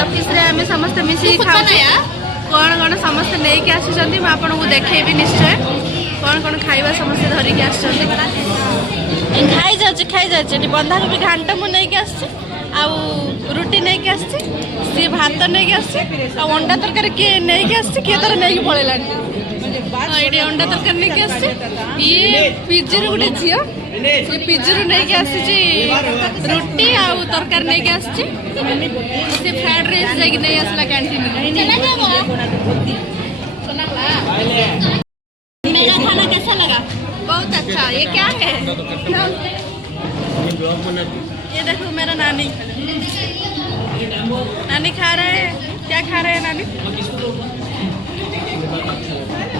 Office रे हमें समस्त मिसी खाऊ कौन कौन समस्त नहीं के आसी मैं आपको देखेबी निश्चय कौन कौन खाइबा समस्त धरिकी आसी खाई जाए बंधाकोबी घांट मुझे नहीं आसी रुटी नहीं आसी सी भात नहीं आसी अंडा तरकारी किए नहीं आसी किए तार नहीं पड़ेगा ये अंडा तरकारी नहीं आसी ये पिज्जर गोटे झील ये पिज्जर नहीं आसी रुटी आउ तरकारी नहीं आसी से फ्राइड राइस जाकि नहीं आसला कैंटीन मेरा खाना कैसा लगा? बहुत अच्छा। ये क्या है? ये देखो मेरा नानी खा रहे हैं। क्या खा रहे हैं नानी?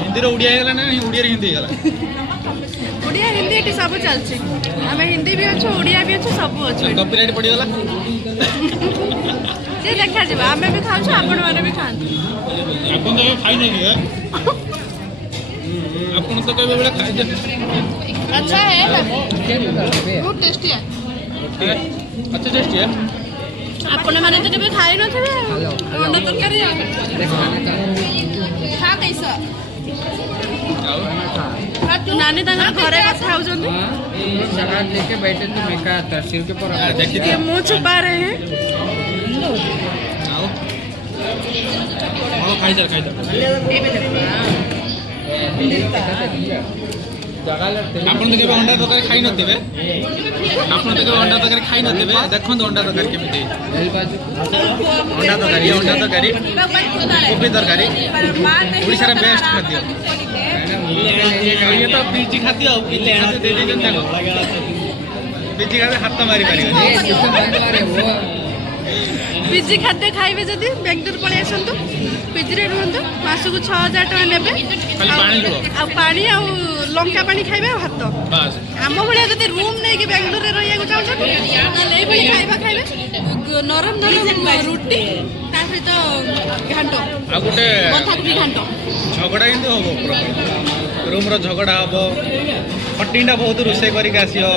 हिंदी उड़िया गला ना उड़िया हिंदी गला उड़िया हिंदी एटी सब चलछि हमें हिंदी भी अच्छो उड़िया भी अच्छो सब अच्छो कॉपीराइट पड़ी गला जे देखा जिबा हमें भी खाउ आपण माने भी खान अपन तो खाई नहीं है अपन तो कई बेला खाई अच्छा है बहुत टेस्टी है अच्छा टेस्टी है आपण माने तो कभी खाई न थे अंडा तरकारी खा कैसा नानी घरे कथा लेके बैठे तो मैं कहा था सिर के ऊपर ये मुंह छुपा रहे हैं ଆପଣ ତ କେବେ ଅଣ୍ଡା ତରକାରୀ ଖାଇ ନଥିବେ ଆପଣ ତ କେବେ ଅଣ୍ଡା ତରକାରୀ ଖାଇ ନଥିବେ ଦେଖନ୍ତୁ ଅଣ୍ଡା ତରକାରୀ କେମିତି ଅଣ୍ଡା ତରକାରୀ କୋବି ତରକାରୀ ଓଡ଼ିଶାର ବେଷ୍ଟ ଖାଦ୍ୟ ଇଏ ତ ପିଜି ଖାଦ୍ୟ ଆଉ ପିଜି ଖାଦ୍ୟ ଦେଇ ଦେଇଛନ୍ତି ତାକୁ ପିଜି ଖାଦ୍ୟ ହାତ ମାରି ପାରିବେ पिजी खाद्य खाइबे जदि बेंगलोर पळे आसंतु पिजी रे रुहंतु मासु को 6000 टका नेबे आ पानी आ लंका पानी खाइबे भात बस आम भलिया जदि रूम नै कि बेंगलोर रे रहिया को चाहछन ताले ए भली खाइबा खाइबे नरम रुटी ता सहित घांटो आ गुटे बंधाकोबी घांटो झगड़ा हिंदी हबो रूम रो झगड़ा हबो खटिंडा बहुत रोसे करिक आसियो